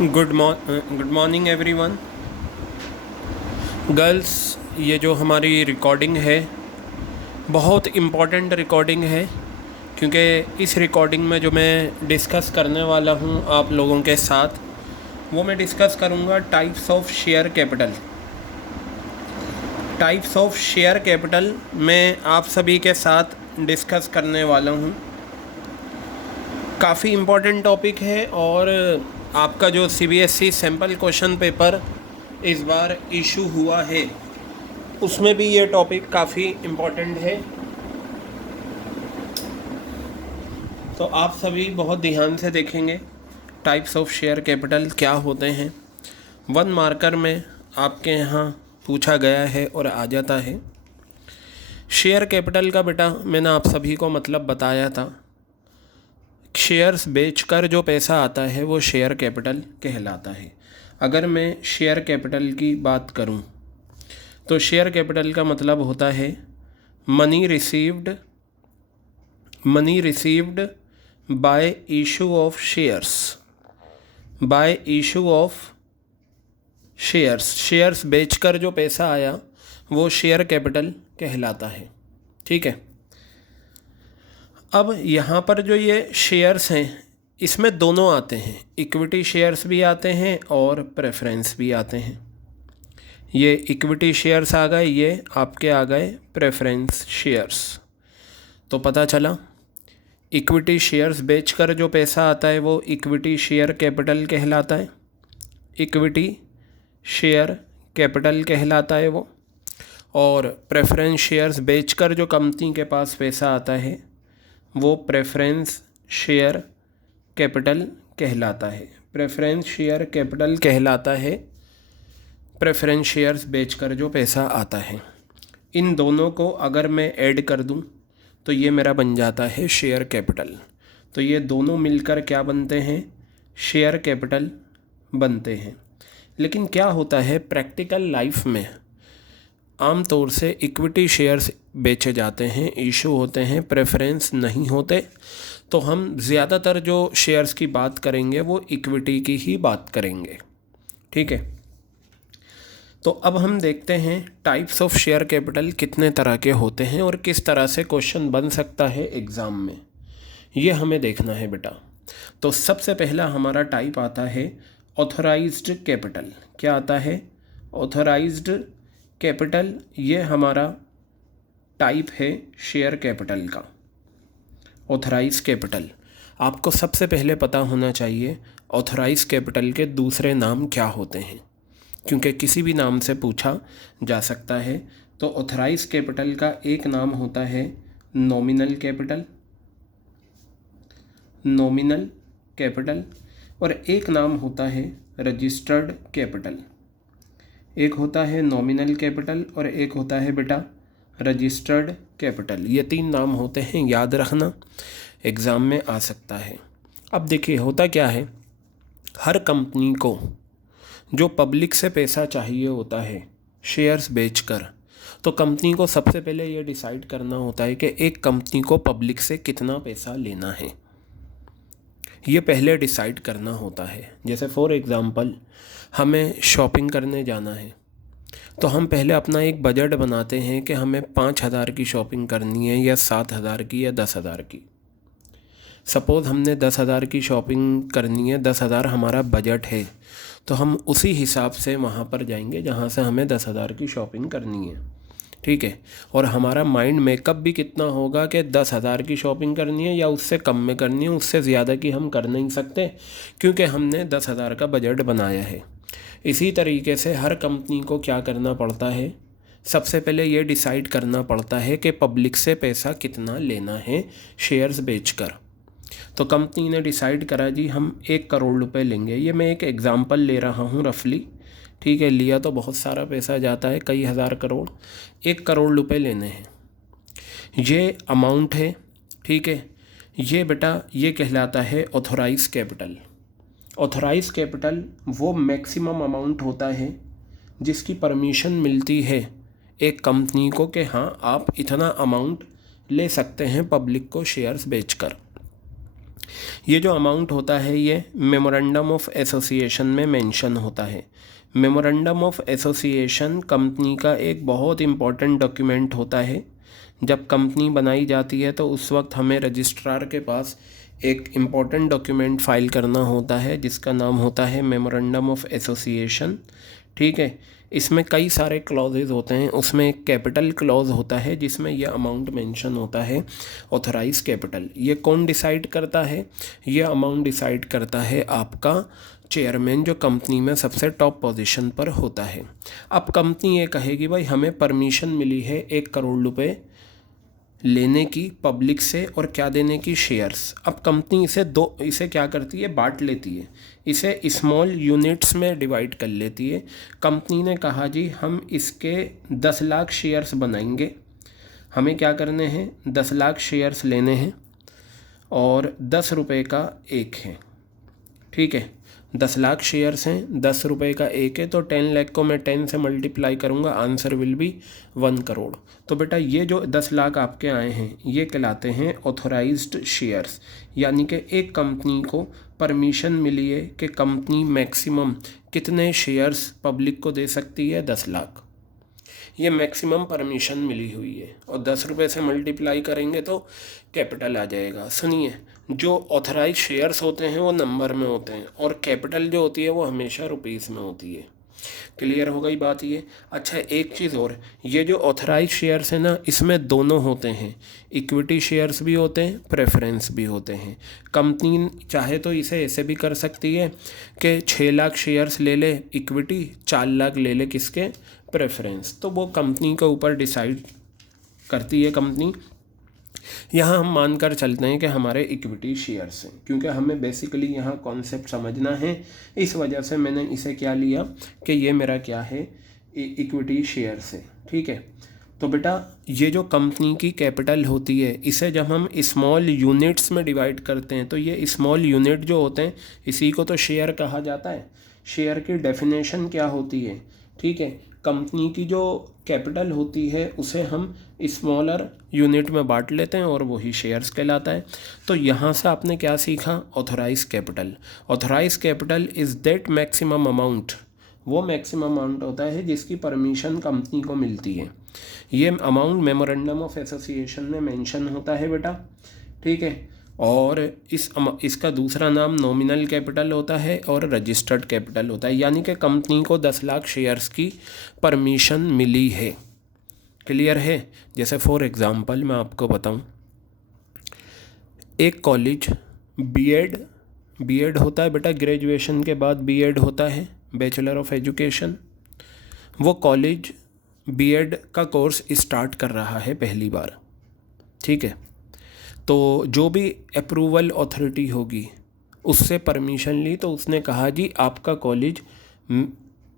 Good morning everyone. Girls, ये जो हमारी रिकॉर्डिंग है बहुत इम्पॉर्टेंट रिकॉर्डिंग है, क्योंकि इस रिकॉर्डिंग में जो मैं डिस्कस करने वाला हूँ आप लोगों के साथ, वो मैं डिस्कस करूँगा types of share capital. Types of share capital मैं आप सभी के साथ डिस्कस करने वाला हूँ। काफ़ी इम्पॉर्टेंट टॉपिक है और आपका जो CBSE सैम्पल क्वेश्चन पेपर इस बार इशू हुआ है उसमें भी ये टॉपिक काफ़ी इम्पॉर्टेंट है, तो आप सभी बहुत ध्यान से देखेंगे। टाइप्स ऑफ शेयर कैपिटल क्या होते हैं 1 मार्कर में आपके यहाँ पूछा गया है और आ जाता है। शेयर कैपिटल का बेटा मैंने आप सभी को मतलब बताया था, शेयर्स बेचकर जो पैसा आता है वो शेयर कैपिटल कहलाता है। अगर मैं शेयर कैपिटल की बात करूं तो शेयर कैपिटल का मतलब होता है money received by issue of shares, shares बेचकर जो पैसा आया वो शेयर कैपिटल कहलाता है। ठीक है, अब यहाँ पर जो ये शेयर्स हैं इसमें दोनों आते हैं, इक्विटी शेयर्स भी आते हैं और प्रेफरेंस भी आते हैं। ये इक्विटी शेयर्स आ गए, ये आपके आ गए प्रेफरेंस शेयर्स। तो पता चला इक्विटी शेयर्स बेचकर जो पैसा आता है वो इक्विटी शेयर कैपिटल कहलाता है, इक्विटी शेयर कैपिटल कहलाता है वो। और प्रेफरेंस शेयर्स बेचकर जो कंपनी के पास पैसा आता है वो प्रेफरेंस शेयर कैपिटल कहलाता है, प्रेफरेंस शेयर कैपिटल कहलाता है, प्रेफरेंस शेयर्स बेचकर जो पैसा आता है। इन दोनों को अगर मैं ऐड कर दूं तो ये मेरा बन जाता है शेयर कैपिटल। तो ये दोनों मिलकर क्या बनते हैं, शेयर कैपिटल बनते हैं। लेकिन क्या होता है प्रैक्टिकल लाइफ में आम तौर से इक्विटी शेयर्स बेचे जाते हैं, इशू होते हैं, प्रेफरेंस नहीं होते। तो हम ज़्यादातर जो शेयर्स की बात करेंगे वो इक्विटी की ही बात करेंगे। ठीक है, तो अब हम देखते हैं टाइप्स ऑफ शेयर कैपिटल कितने तरह के होते हैं और किस तरह से क्वेश्चन बन सकता है एग्ज़ाम में, ये हमें देखना है बेटा। तो सबसे पहला हमारा टाइप आता है ऑथराइज्ड कैपिटल। क्या आता है, ऑथराइज्ड कैपिटल। ये हमारा टाइप है शेयर कैपिटल का, ऑथराइज कैपिटल। आपको सबसे पहले पता होना चाहिए ऑथराइज कैपिटल के दूसरे नाम क्या होते हैं, क्योंकि किसी भी नाम से पूछा जा सकता है। तो ऑथराइज कैपिटल का एक नाम होता है नॉमिनल कैपिटल और एक नाम होता है रजिस्टर्ड कैपिटल। एक होता है नॉमिनल कैपिटल और एक होता है बेटा रजिस्टर्ड कैपिटल। ये 3 नाम होते हैं, याद रखना, एग्ज़ाम में आ सकता है। अब देखिए होता क्या है, हर कंपनी को जो पब्लिक से पैसा चाहिए होता है शेयर्स बेचकर, तो कंपनी को सबसे पहले ये डिसाइड करना होता है कि एक कंपनी को पब्लिक से कितना पैसा लेना है, ये पहले डिसाइड करना होता है। जैसे फॉर एग्ज़ाम्पल हमें शॉपिंग करने जाना है तो हम पहले अपना एक बजट बनाते हैं कि हमें 5,000 की शॉपिंग करनी है या 7,000 की या 10,000 की। सपोज़ हमने 10,000 की शॉपिंग करनी है, 10,000 हमारा बजट है, तो हम उसी हिसाब से वहाँ पर जाएंगे जहाँ से हमें 10,000 की शॉपिंग करनी है। ठीक है, और हमारा माइंड मेकअप भी कितना होगा कि 10,000 की शॉपिंग करनी है या उससे कम में करनी है, उससे ज़्यादा की हम कर नहीं सकते क्योंकि हमने 10,000 का बजट बनाया है। इसी तरीके से हर कंपनी को क्या करना पड़ता है, सबसे पहले ये डिसाइड करना पड़ता है कि पब्लिक से पैसा कितना लेना है शेयर्स बेचकर। तो कंपनी ने डिसाइड करा जी हम 1 करोड़ रुपए लेंगे, ये मैं एक एग्ज़ाम्पल ले रहा हूँ रफली। ठीक है, लिया तो बहुत सारा पैसा जाता है, कई हज़ार करोड़, 1 करोड़ रुपए लेने हैं, ये अमाउंट है। ठीक है, ये बेटा ये कहलाता है ऑथराइज कैपिटल। ऑथराइज कैपिटल वो मैक्सिमम अमाउंट होता है जिसकी परमिशन मिलती है एक कंपनी को कि हाँ आप इतना अमाउंट ले सकते हैं पब्लिक को शेयर्स बेचकर। ये जो अमाउंट होता है ये मेमोरेंडम ऑफ एसोसिएशन में मेंशन होता है। मेमोरेंडम ऑफ एसोसिएशन कंपनी का एक बहुत इम्पॉर्टेंट डॉक्यूमेंट होता है। जब कंपनी बनाई जाती है तो उस वक्त हमें रजिस्ट्रार के पास एक इम्पॉर्टेंट डॉक्यूमेंट फाइल करना होता है जिसका नाम होता है मेमोरेंडम ऑफ एसोसिएशन। ठीक है, इसमें कई सारे क्लॉजेज होते हैं। उसमें एक कैपिटल क्लॉज होता है जिसमें यह अमाउंट मेंशन होता है, ऑथराइज कैपिटल। ये कौन डिसाइड करता है? ये अमाउंट डिसाइड करता है आपका चेयरमैन, जो कंपनी में सबसे टॉप पोजीशन पर होता है। अब कंपनी ये कहेगी भाई हमें परमिशन मिली है 1 करोड़ रुपए लेने की पब्लिक से, और क्या देने की? शेयर्स। अब कंपनी इसे क्या करती है? बांट लेती है, इसे स्मॉल यूनिट्स में डिवाइड कर लेती है। कंपनी ने कहा जी हम इसके 10 लाख शेयर्स बनाएंगे, हमें क्या करने हैं? 10 लाख शेयर्स लेने हैं और 10 रुपये का एक है। ठीक है, 10 लाख शेयर्स हैं, 10 रुपये का एक है, तो 10 लाख को मैं 10 से मल्टीप्लाई करूँगा, आंसर विल बी 1 करोड़। तो बेटा ये जो 10 लाख आपके आए हैं ये कहलाते हैं ऑथराइज्ड शेयर्स, यानी कि एक कंपनी को परमिशन मिली है कि कंपनी मैक्सिमम कितने शेयर्स पब्लिक को दे सकती है? 10 लाख। ये मैक्सिमम परमिशन मिली हुई है, और 10 रुपये से मल्टीप्लाई करेंगे तो कैपिटल आ जाएगा। सुनिए, जो ऑथराइज शेयर्स होते हैं वो नंबर में होते हैं, और कैपिटल जो होती है वो हमेशा रुपीस में होती है। क्लियर हो गई बात ये? अच्छा, एक चीज़ और, ये जो ऑथराइज शेयर्स है ना, इसमें दोनों होते हैं, इक्विटी शेयर्स भी होते हैं, प्रेफरेंस भी होते हैं। कंपनी चाहे तो इसे ऐसे भी कर सकती है कि 6 लाख शेयर्स ले ले इक्विटी, 4 लाख ले ले किसके? प्रेफरेंस। तो वो कंपनी के ऊपर डिसाइड करती है कंपनी। यहाँ हम मानकर चलते हैं कि हमारे इक्विटी शेयर्स हैं, क्योंकि हमें बेसिकली यहाँ कॉन्सेप्ट समझना है, इस वजह से मैंने इसे क्या लिया कि ये मेरा क्या है? इक्विटी शेयर्स है। ठीक है, तो बेटा ये जो कंपनी की कैपिटल होती है इसे जब हम स्मॉल यूनिट्स में डिवाइड करते हैं तो ये स्मॉल यूनिट जो होते हैं इसी को तो शेयर कहा जाता है। शेयर की डेफिनेशन क्या होती है? ठीक है, कंपनी की जो कैपिटल होती है उसे हम स्मॉलर यूनिट में बांट लेते हैं और वही शेयर्स कहलाता है। तो यहाँ से आपने क्या सीखा? Authorise capital. Authorise capital is that maximum amount, वो मैक्सिमम अमाउंट होता है जिसकी परमिशन कंपनी को मिलती है। ये अमाउंट मेमोरेंडम ऑफ एसोसिएशन में मेंशन होता है बेटा। ठीक है, और इसका दूसरा नाम नॉमिनल कैपिटल होता है और रजिस्टर्ड कैपिटल होता है, यानी कि कंपनी को 10 लाख शेयर्स की परमिशन मिली है। क्लियर है? जैसे फॉर एग्ज़ाम्पल मैं आपको बताऊं, एक कॉलेज बीएड होता है बेटा, ग्रेजुएशन के बाद बीएड होता है, बैचलर ऑफ एजुकेशन। वो कॉलेज बीएड का कोर्स स्टार्ट कर रहा है पहली बार। ठीक है, तो जो भी अप्रूवल अथॉरिटी होगी उससे परमिशन ली, तो उसने कहा जी आपका कॉलेज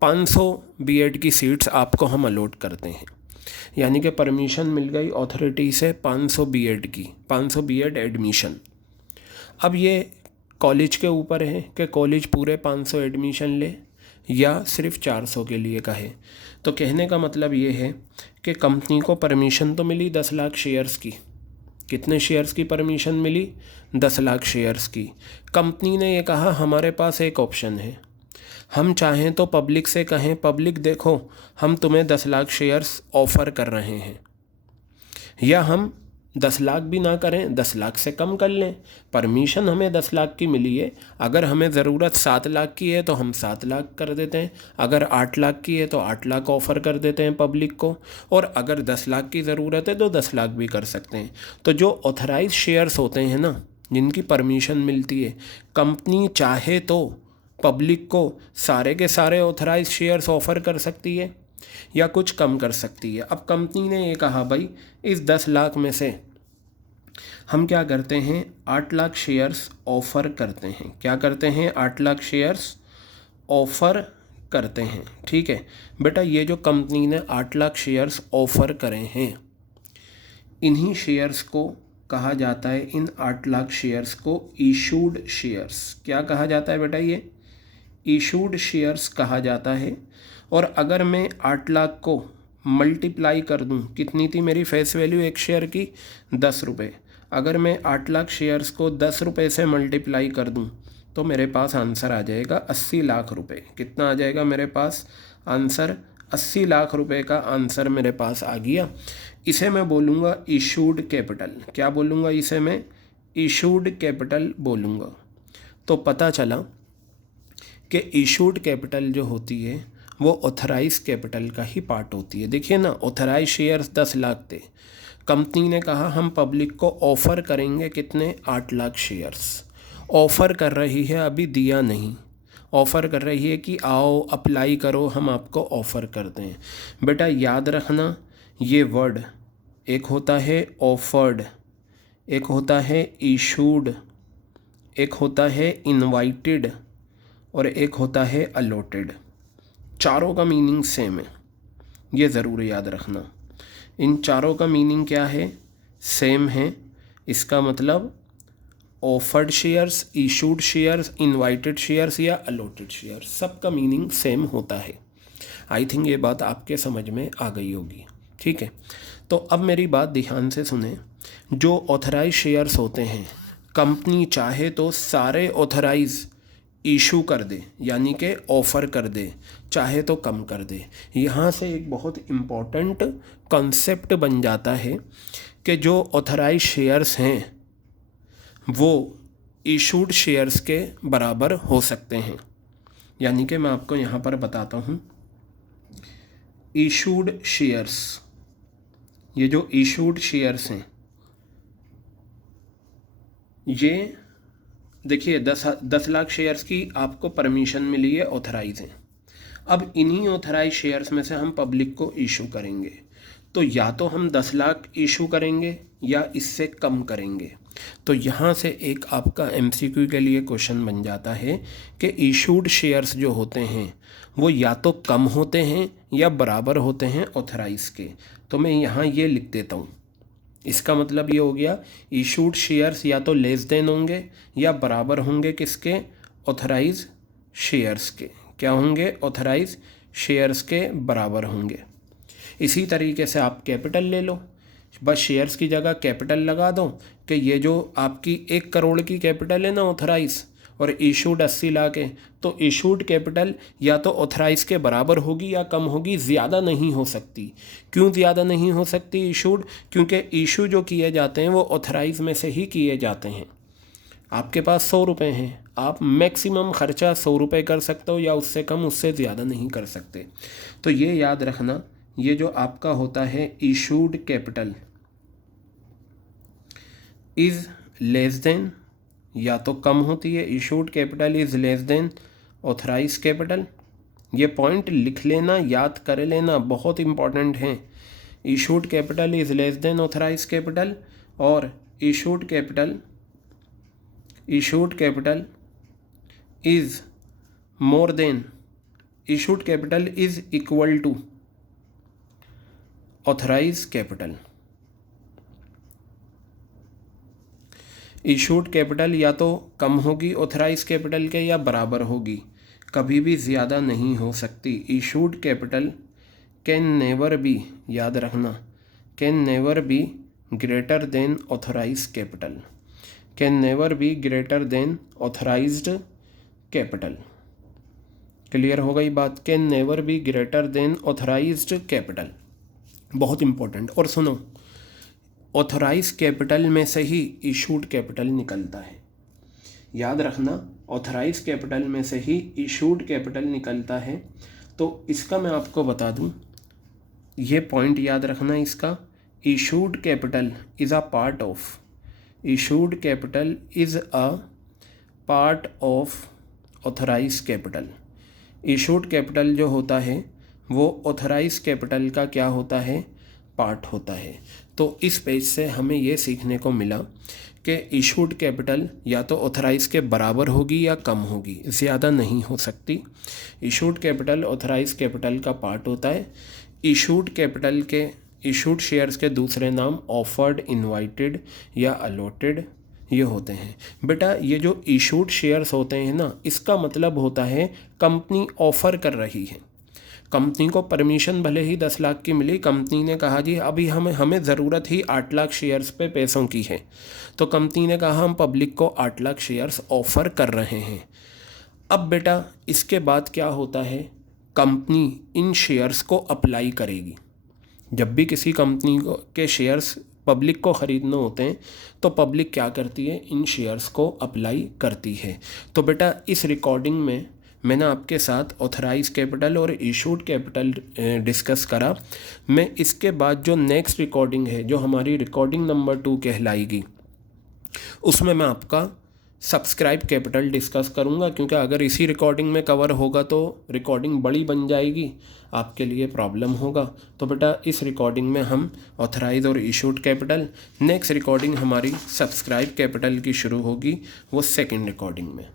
500 बीएड की सीट्स आपको हम अलॉट करते हैं, यानी कि परमिशन मिल गई अथॉरिटी से 500 बीएड की, 500 बीएड एडमिशन। अब ये कॉलेज के ऊपर है कि कॉलेज पूरे 500 एडमिशन ले या सिर्फ 400 के लिए कहे। तो कहने का मतलब ये है कि कंपनी को परमिशन तो मिली 10 लाख शेयर्स की। कितने शेयर्स की परमिशन मिली? 10 लाख शेयर्स की। कंपनी ने ये कहा हमारे पास एक ऑप्शन है, हम चाहें तो पब्लिक से कहें पब्लिक देखो हम तुम्हें 10 लाख शेयर्स ऑफ़र कर रहे हैं, या हम 10 लाख भी ना करें, 10 लाख से कम कर लें। परमिशन हमें 10 लाख की मिली है, अगर हमें ज़रूरत 7 लाख की है तो हम 7 लाख कर देते हैं, अगर 8 लाख की है तो 8 लाख ऑफ़र कर देते हैं पब्लिक को, और अगर 10 लाख की ज़रूरत है तो 10 लाख भी कर सकते हैं। तो जो ऑथराइज शेयर्स होते हैं ना, जिनकी परमिशन मिलती है, कंपनी चाहे तो पब्लिक को सारे के सारे ऑथराइज शेयर्स ऑफ़र कर सकती है या कुछ कम कर सकती है। अब कंपनी ने ये कहा भाई इस 10 लाख में से हम क्या करते हैं? 8 लाख शेयर्स ऑफ़र करते हैं। क्या करते हैं? 8 लाख शेयर्स ऑफ़र करते हैं। ठीक है बेटा, ये जो कंपनी ने 8 लाख शेयर्स ऑफ़र करे हैं, इन्हीं शेयर्स को कहा जाता है, इन 8 लाख शेयर्स को इशूड शेयर्स। क्या कहा जाता है बेटा? ये इशूड शेयर्स कहा जाता है। और अगर मैं 8 लाख को मल्टीप्लाई कर दूं, कितनी थी मेरी फेस वैल्यू एक शेयर की? 10 रुपये। अगर मैं 8 लाख शेयर्स को 10 रुपये से मल्टीप्लाई कर दूं तो मेरे पास आंसर आ जाएगा 80 लाख रुपए। कितना आ जाएगा मेरे पास आंसर? 80 लाख रुपए का आंसर मेरे पास आ गया। इसे मैं बोलूँगा इशूड कैपिटल। क्या बोलूँगा इसे मैं? इशूड कैपिटल बोलूँगा। तो पता चला कि इशूड कैपिटल जो होती है वो ऑथराइज कैपिटल का ही पार्ट होती है। देखिए ना, ऑथराइज शेयर्स 10 लाख थे, कंपनी ने कहा हम पब्लिक को ऑफ़र करेंगे कितने? 8 लाख शेयर्स। ऑफ़र कर रही है, अभी दिया नहीं, ऑफ़र कर रही है कि आओ अप्लाई करो, हम आपको ऑफ़र कर दें। बेटा याद रखना, ये वर्ड एक होता है ऑफर्ड, एक होता है इशूड, एक होता है इनवाइटेड और एक होता है अलॉटेड। चारों का मीनिंग सेम है, ये ज़रूर याद रखना। इन चारों का मीनिंग क्या है? सेम है। इसका मतलब offered shares, issued shares, invited shares या अलॉटेड शेयर्स, सबका मीनिंग सेम होता है। आई थिंक ये बात आपके समझ में आ गई होगी। ठीक है, तो अब मेरी बात ध्यान से सुने। जो ऑथराइज शेयर्स होते हैं, कंपनी चाहे तो सारे ऑथराइज इशू कर दे, यानी कि ऑफ़र कर दे, चाहे तो कम कर दे। यहाँ से एक बहुत इम्पॉर्टेंट कॉन्सेप्ट बन जाता है कि जो ऑथराइज शेयर्स हैं वो इशूड शेयर्स के बराबर हो सकते हैं। यानी कि मैं आपको यहाँ पर बताता हूँ, इशूड शेयर्स, ये जो इशूड शेयर्स हैं ये देखिए 10 लाख शेयर्स की आपको परमिशन मिली है, ऑथराइज हैं। अब इन्हीं ऑथराइज शेयर्स में से हम पब्लिक को इशू करेंगे, तो या तो हम 10 लाख इशू करेंगे या इससे कम करेंगे। तो यहाँ से एक आपका एमसीक्यू के लिए क्वेश्चन बन जाता है कि इशूड शेयर्स जो होते हैं वो या तो कम होते हैं या बराबर होते हैं ऑथराइज के। तो मैं यहाँ ये लिख देता हूँ, इसका मतलब ये हो गया इशूड शेयर्स या तो लेस देन होंगे या बराबर होंगे किसके? ऑथराइज शेयर्स के। क्या होंगे? ऑथराइज शेयर्स के बराबर होंगे। इसी तरीके से आप कैपिटल ले लो, बस शेयर्स की जगह कैपिटल लगा दो कि ये जो आपकी 1 करोड़ की कैपिटल है ना ऑथराइज, और इशूड 80 लाख है, तो इशूड कैपिटल या तो ऑथराइज के बराबर होगी या कम होगी, ज़्यादा नहीं हो सकती। क्यों ज़्यादा नहीं हो सकती इशूड? क्योंकि इशू जो किए जाते हैं वो ऑथराइज में से ही किए जाते हैं। आपके पास 100 रुपये हैं, आप मैक्सिमम खर्चा 100 रुपये कर सकते हो या उससे कम, उससे ज़्यादा नहीं कर सकते। तो ये याद रखना, ये जो आपका होता है issued capital is less than, या तो कम होती है, issued capital is less than authorise capital. ये पॉइंट लिख लेना, याद कर लेना, बहुत इंपॉर्टेंट हैं। Issued capital is less than authorise capital और issued capital is more than, issued capital is equal to authorized capital. Issued capital या तो कम होगी ऑथराइज कैपिटल के या बराबर होगी, कभी भी ज़्यादा नहीं हो सकती। Issued capital can never be, याद रखना, can never be greater than authorise capital, can never be greater than authorised capital. Clear हो गई बात? Can never be greater than authorised capital, बहुत इंपॉर्टेंट। और सुनो, ऑथराइज कैपिटल में से ही इशूड कैपिटल निकलता है। याद रखना, ऑथराइज कैपिटल में से ही इशूड कैपिटल निकलता है। तो इसका मैं आपको बता दूं, ये पॉइंट याद रखना इसका, issued capital is a part of, issued capital is a part of authorise capital. Issued capital जो होता है वो ऑथराइज कैपिटल का क्या होता है? पार्ट होता है। तो इस पेज से हमें ये सीखने को मिला कि इशूड कैपिटल या तो ऑथराइज के बराबर होगी या कम होगी, ज़्यादा नहीं हो सकती। इशूड कैपिटल ऑथराइज कैपिटल का पार्ट होता है। इशूड कैपिटल के, इशूड शेयर्स के दूसरे नाम ऑफर्ड, इनवाइटेड या अलॉटेड ये होते हैं। बेटा ये जो इशूड शेयर्स होते हैं ना, इसका मतलब होता है कंपनी ऑफ़र कर रही है, कंपनी को परमिशन भले ही 10 लाख की मिली, कंपनी ने कहा जी अभी हमें ज़रूरत ही 8 लाख शेयर्स पे पैसों की है, तो कंपनी ने कहा हम पब्लिक को 8 लाख शेयर्स ऑफ़र कर रहे हैं। अब बेटा इसके बाद क्या होता है, कंपनी इन शेयर्स को अप्लाई करेगी। जब भी किसी कंपनी के शेयर्स पब्लिक को ख़रीदने होते हैं तो पब्लिक क्या करती है, इन शेयर्स को अप्लाई करती है। तो बेटा इस रिकॉर्डिंग में मैंने आपके साथ ऑथराइज कैपिटल और इशूड कैपिटल डिस्कस करा। मैं इसके बाद जो नेक्स्ट रिकॉर्डिंग है, जो हमारी रिकॉर्डिंग नंबर 2 कहलाएगी, उसमें मैं आपका सब्सक्राइब कैपिटल डिस्कस करूँगा, क्योंकि अगर इसी रिकॉर्डिंग में कवर होगा तो रिकॉर्डिंग बड़ी बन जाएगी, आपके लिए प्रॉब्लम होगा। तो बेटा इस रिकॉर्डिंग में हम ऑथराइज और इशूड कैपिटल, नेक्स्ट रिकॉर्डिंग हमारी सब्सक्राइब कैपिटल की शुरू होगी, वो सेकंड रिकॉर्डिंग में।